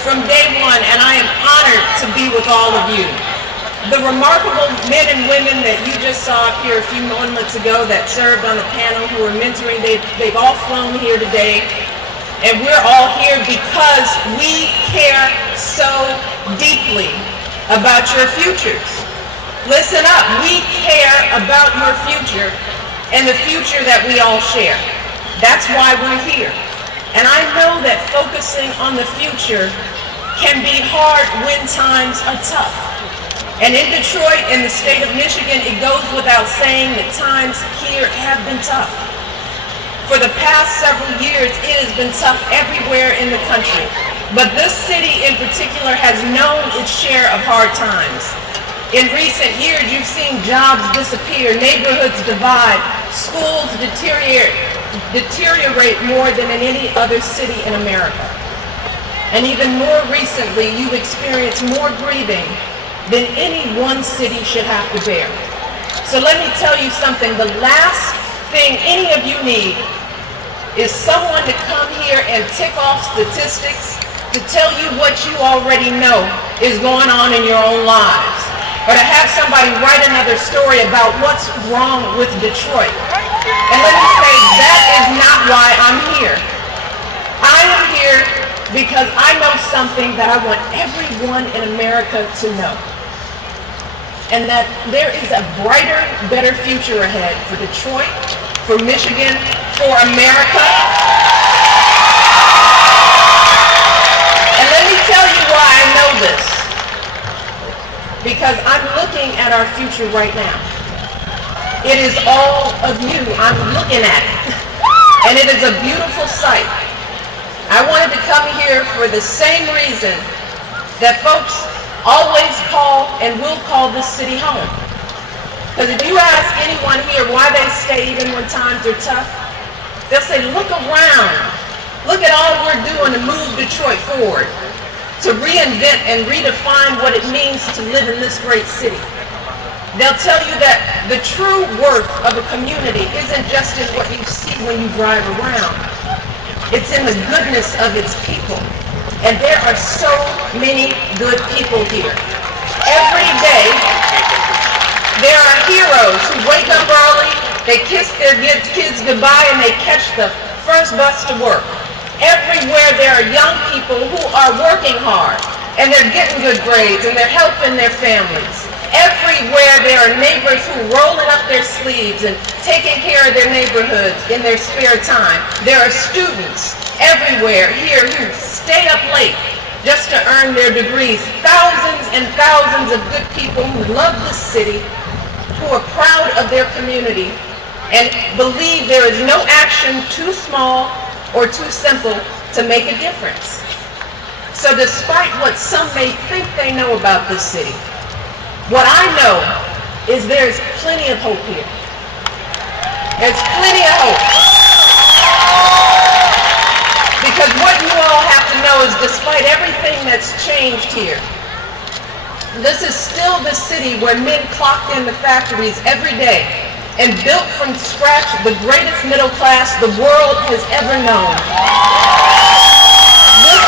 from day one, and I am honored to be with all of you. The remarkable men and women that you just saw up here a few moments ago that served on the panel who are mentoring, they've all flown here today, and we're all here because we care so deeply about your futures. Listen up, we care about your future and the future that we all share. That's why we're here. And I know that focusing on the future can be hard when times are tough. And in Detroit, in the state of Michigan, it goes without saying that times here have been tough. For the past several years, it has been tough everywhere in the country. But this city in particular has known its share of hard times. In recent years, you've seen jobs disappear, neighborhoods divide, schools deteriorate more than in any other city in America. And even more recently, you've experienced more grieving than any one city should have to bear. So let me tell you something, the last thing any of you need is someone to come here and tick off statistics to tell you what you already know is going on in your own lives, or to have somebody write another story about what's wrong with Detroit. And let me say, that is not why I'm here. I am here because I know something that I want everyone in America to know. And that there is a brighter, better future ahead for Detroit, for Michigan, for America. And let me tell you why I know this. Because I'm looking at our future right now. It is all of you. I'm looking at it. And it is a beautiful sight. I wanted to come here for the same reason that folks always call and will call this city home. Because if you ask anyone here why they stay even when times are tough, they'll say, look around. Look at all we're doing to move Detroit forward, to reinvent and redefine what it means to live in this great city. They'll tell you that the true worth of a community isn't just in what you see when you drive around. It's in the goodness of its people. And there are so many good people here. Every day, there are heroes who wake up early, they kiss their kids goodbye, and they catch the first bus to work. Everywhere there are young people who are working hard, and they're getting good grades, and they're helping their families. Everywhere there are neighbors who are rolling up their sleeves and taking care of their neighborhoods in their spare time. There are students everywhere here who stay up late just to earn their degrees. Thousands and thousands of good people who love this city, who are proud of their community, and believe there is no action too small or too simple to make a difference. So despite what some may think they know about this city, what I know is there's plenty of hope here. There's plenty of hope. Because what you all have to know is despite everything that's changed here, this is still the city where men clocked in the factories every day and built from scratch the greatest middle class the world has ever known. This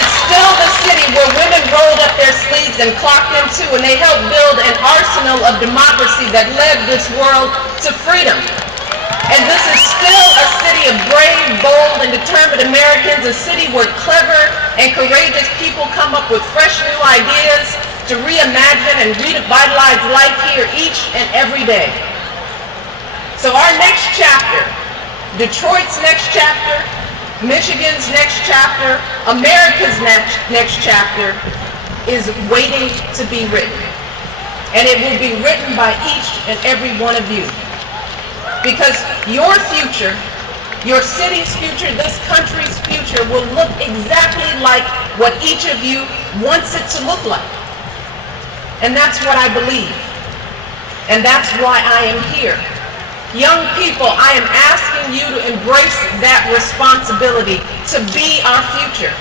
is still the city where women rolled up their sleeves and clocked in too, and they helped build an arsenal of democracy that led this world to freedom. And this is still a city of brave, bold, and determined Americans, a city where clever and courageous people come up with fresh new ideas to reimagine and revitalize life here each and every day. So our next chapter, Detroit's next chapter, Michigan's next chapter, America's next chapter is waiting to be written. And it will be written by each and every one of you. Because your future, your city's future, this country's future will look exactly like what each of you wants it to look like. And that's what I believe. And that's why I am here. Young people, I am asking you to embrace that responsibility to be our future.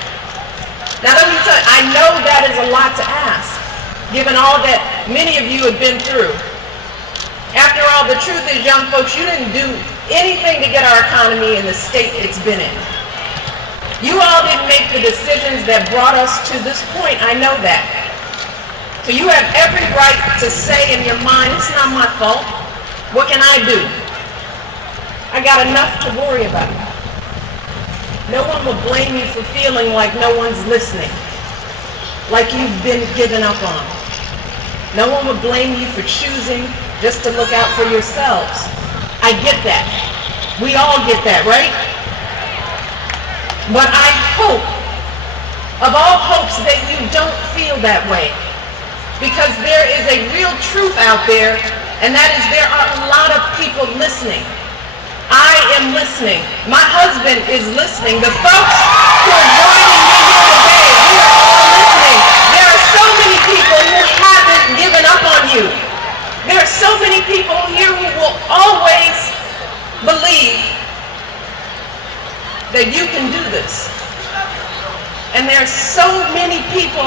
Now let me tell you, I know that is a lot to ask, given all that many of you have been through. After all, the truth is, young folks, you didn't do anything to get our economy in the state it's been in. You all didn't make the decisions that brought us to this point. I know that. So you have every right to say in your mind, it's not my fault. What can I do? I got enough to worry about. No one will blame you for feeling like no one's listening, like you've been given up on. No one will blame you for choosing just to look out for yourselves. I get that. We all get that, right? But I hope, of all hopes, that you don't feel that way. Because there is a real truth out there, and that is there are a lot of people listening. I am listening. My husband is listening. The folks who are joining me here today, we are all listening. There are so many people who haven't given up on you. There are so many people here who will always believe that you can do this. And there are so many people